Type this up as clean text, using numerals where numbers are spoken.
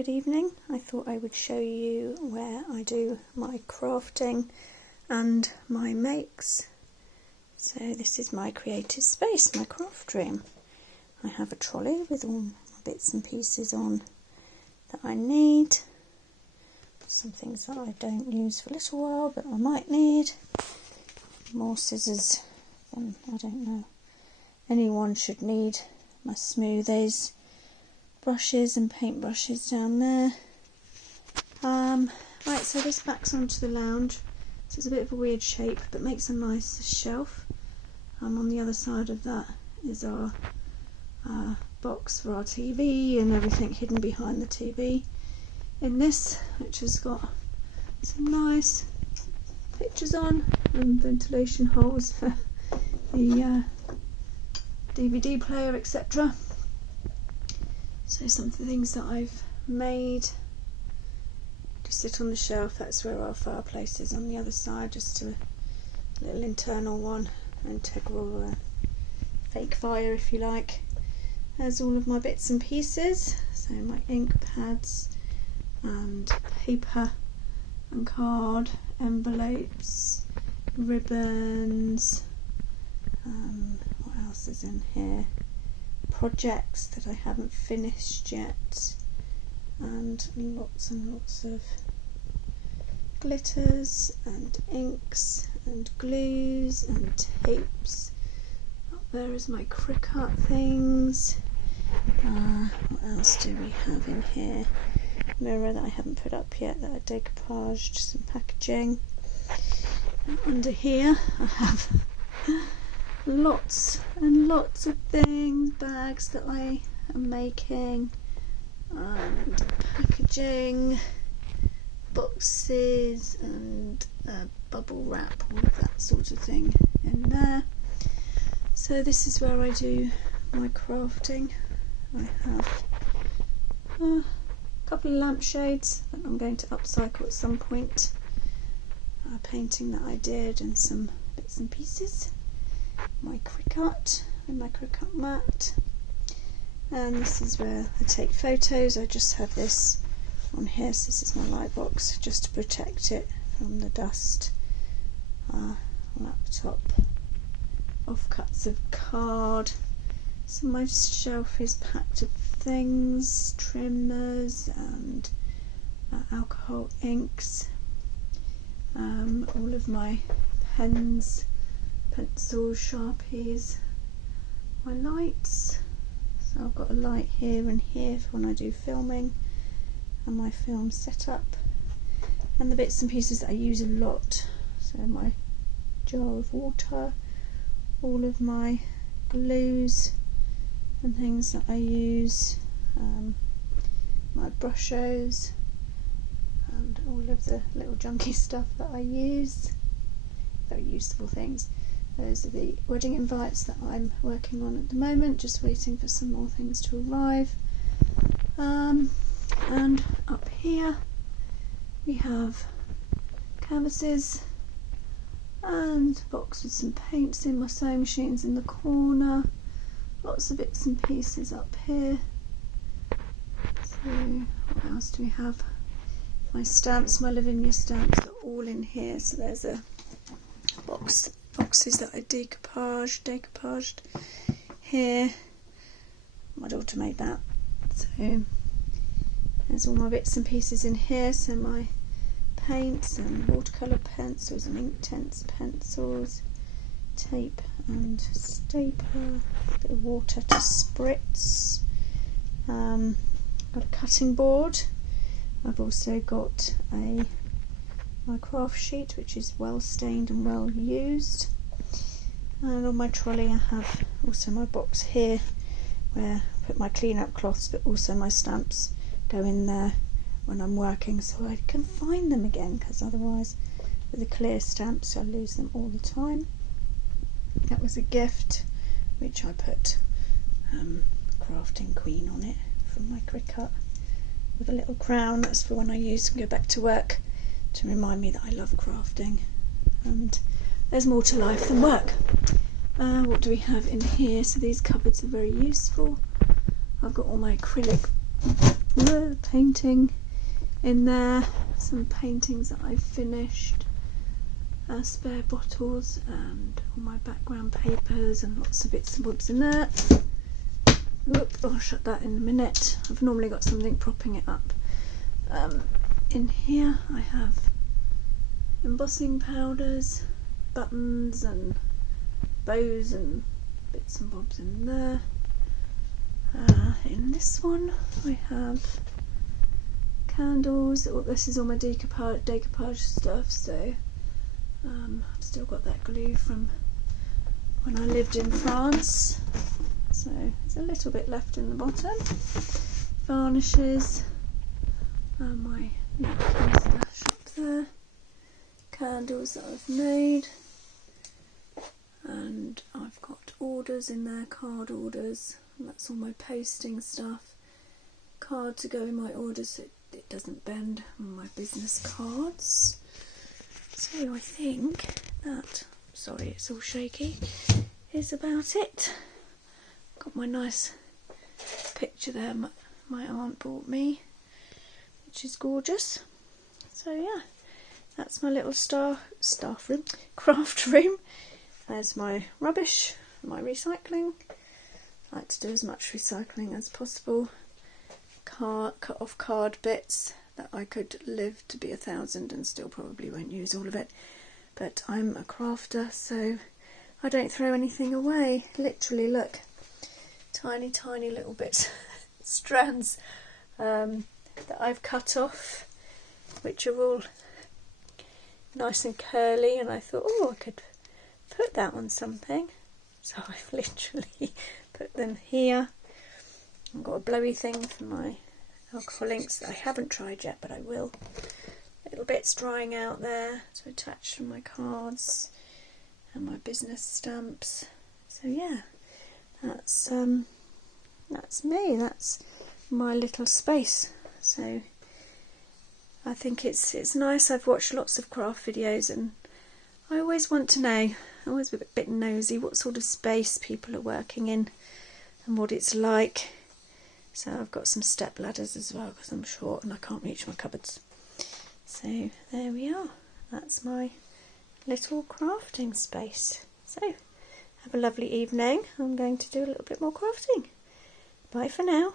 good evening. I thought I would show you where I do my crafting and my makes. So this is my creative space, my craft room. I have a trolley with all my bits and pieces on that I need. Some things that I don't use for a little while but I might need. More scissors than I don't know anyone should need. My smoothies, brushes and paint brushes down there. Right, so this backs onto the lounge. So it's a bit of a weird shape but makes a nice shelf. On the other side of that is our box for our TV and everything hidden behind the TV. In this, which has got some nice pictures on and ventilation holes for the DVD player, etc. So some of the things that I've made just sit on the shelf. That's where our fireplace is on the other side, just a little internal one, integral fake fire if you like. There's all of my bits and pieces, so my ink pads and paper and card, envelopes, ribbons, what else is in here? Projects that I haven't finished yet, and lots of glitters and inks and glues and tapes. Up there is my Cricut things. What else do we have in here? Mirror that I haven't put up yet that I decoupaged, some packaging. And under here I have lots and lots of things, bags that I am making, and packaging, boxes and bubble wrap, all of that sort of thing in there. So this is where I do my crafting. I have a couple of lampshades that I'm going to upcycle at some point, a painting that I did and some bits and pieces, my Cricut and my Cricut mat, and this is where I take photos. I just have this on here, so this is my light box just to protect it from the dust. Laptop, offcuts of card. So my shelf is packed of things, trimmers and alcohol inks, all of my pens, pencils, Sharpies, my lights. So I've got a light here and here for when I do filming, and my film setup, and the bits and pieces that I use a lot. So my jar of water, all of my glues and things that I use, my brushes and all of the little junky stuff that I use, very useful things. Those are the wedding invites that I'm working on at the moment, just waiting for some more things to arrive. And up here we have canvases and a box with some paints in, my sewing machines in the corner, lots of bits and pieces up here. So what else do we have? My Lavinia stamps are all in here. So there's a boxes that I decoupaged here. My daughter made that. So there's all my bits and pieces in here. So my paints and watercolour pencils and Inktense pencils, tape and stapler, a bit of water to spritz. Got a cutting board. I've also got my craft sheet, which is well stained and well used. And on my trolley I have also my box here where I put my clean up cloths, but also my stamps go in there when I'm working so I can find them again, because otherwise with the clear stamps I lose them all the time. That was a gift which I put Crafting Queen on it from my Cricut with a little crown. That's for when I use and go back to work to remind me that I love crafting, and there's more to life than work. What do we have in here? So these cupboards are very useful. I've got all my acrylic painting in there, some paintings that I've finished, spare bottles and all my background papers and lots of bits and bobs in there. Oop, I'll shut that in a minute. I've normally got something propping it up. In here I have embossing powders, buttons and bows and bits and bobs in there. In this one I have candles. This is all my decoupage stuff, so I've still got that glue from when I lived in France, so there's a little bit left in the bottom. Varnishes, my napkin stash up there, candles that I've made, and I've got orders in there, card orders, and that's all my posting stuff. Card to go in my orders so it doesn't bend on my business cards. So I think that, sorry it's all shaky, is about it. Got my nice picture there my aunt bought me, which is gorgeous. So yeah, that's my little craft room. There's my rubbish, my recycling. I like to do as much recycling as possible. Cut off card bits that I could live to be 1,000 and still probably won't use all of it. But I'm a crafter, so I don't throw anything away. Literally, look, tiny little bits, strands that I've cut off, which are all nice and curly, and I thought, oh, I could put that on something. So I've literally put them here. I've got a blowy thing for my alcohol inks that I haven't tried yet, but I will. Little bits drying out there to attach to my cards and my business stamps. So yeah, that's me. That's my little space. So I think it's nice. I've watched lots of craft videos and I always want to know, I'm always a bit nosy what sort of space people are working in and what it's like. So I've got some step ladders as well because I'm short and I can't reach my cupboards. So there we are. That's my little crafting space. So have a lovely evening. I'm going to do a little bit more crafting. Bye for now.